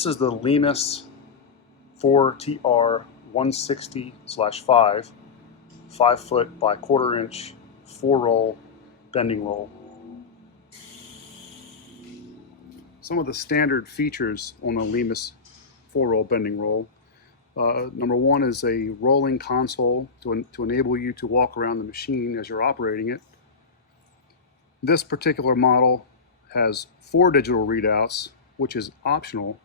This is the Lemas 4TR 160/5, 5-foot by 1/4 inch 4-roll bending roll. Some of the standard features on the Lemas 4-roll bending roll. Number one is a rolling console to enable you to walk around the machine as you're operating it. This particular model has 4 digital readouts, which is optional.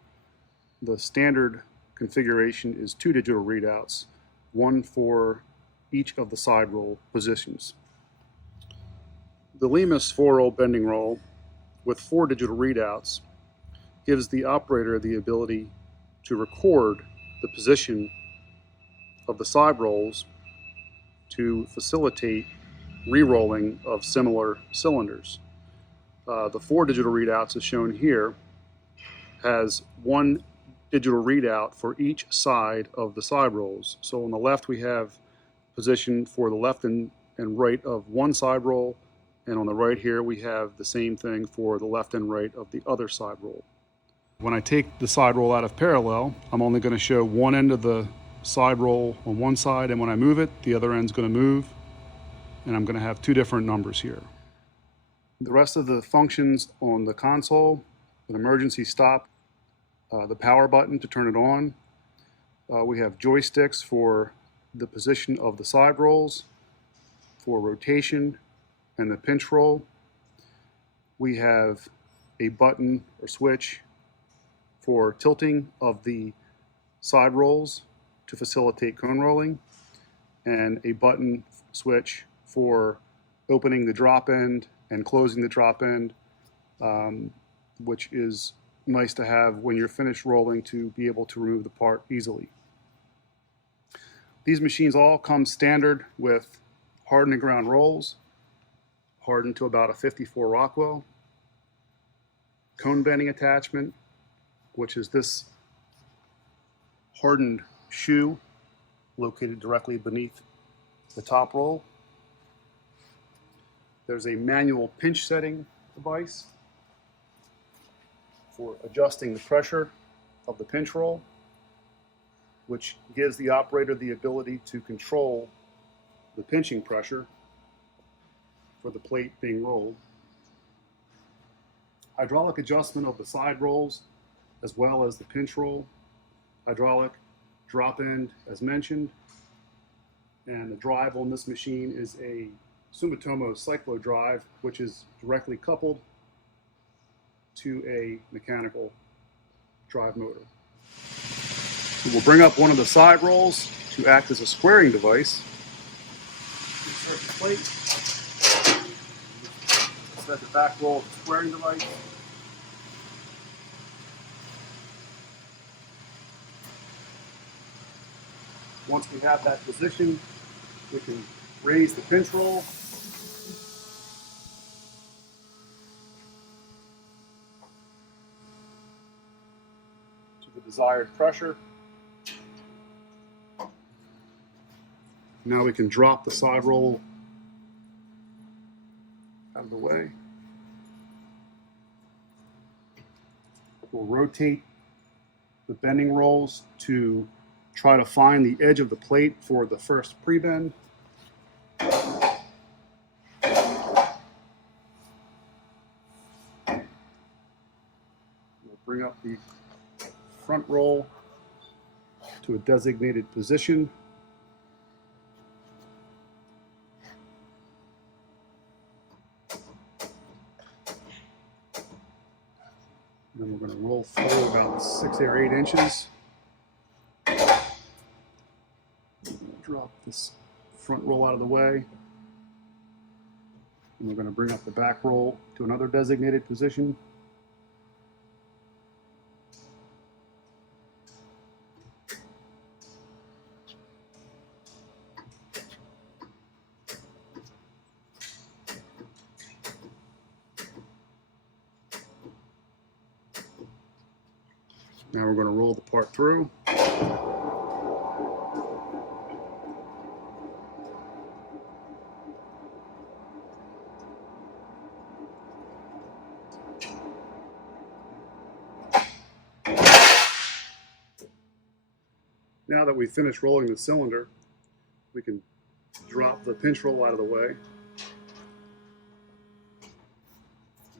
The standard configuration is 2 digital readouts, one for each of the side roll positions. The Lemas 4-roll bending roll with 4 digital readouts gives the operator the ability to record the position of the side rolls to facilitate re-rolling of similar cylinders. The 4 digital readouts, as shown here, has 1 digital readout for each side of the side rolls. So on the left we have position for the left and right of one side roll, and on the right here we have the same thing for the left and right of the other side roll. When I take the side roll out of parallel, I'm only going to show one end of the side roll on one side, and when I move it, the other end's going to move, and I'm going to have 2 different numbers here. The rest of the functions on the console: an emergency stop, the power button to turn it on. We have joysticks for the position of the side rolls, for rotation and the pinch roll. We have a button or switch for tilting of the side rolls to facilitate cone rolling, and a button switch for opening the drop end and closing the drop end, which is nice to have when you're finished rolling to be able to remove the part easily. These machines all come standard with hardened and ground rolls, hardened to about a 54 Rockwell, cone bending attachment, which is this hardened shoe located directly beneath the top roll. There's a manual pinch setting device for adjusting the pressure of the pinch roll, which gives the operator the ability to control the pinching pressure for the plate being rolled. Hydraulic adjustment of the side rolls as well as the pinch roll. Hydraulic drop end as mentioned. And the drive on this machine is a Sumitomo Cyclo drive, which is directly coupled to a mechanical drive motor. We'll bring up one of the side rolls to act as a squaring device. Insert the plate. Set the back roll of the squaring device. Once we have that position, we can raise the pinch roll. To the desired pressure. Now we can drop the side roll out of the way. We'll rotate the bending rolls to try to find the edge of the plate for the first pre-bend. We'll bring up the front roll to a designated position. Then we're going to roll forward about 6 or 8 inches. Drop this front roll out of the way. And we're going to bring up the back roll to another designated position. Now we're going to roll the part through. Now that we've finished rolling the cylinder, we can drop the pinch roll out of the way.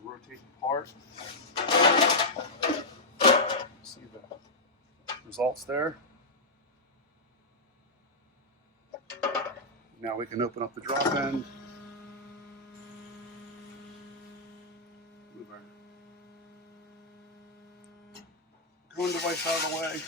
Rotate the part. See the results there. Now we can open up the drop end. Move our cone device out of the way.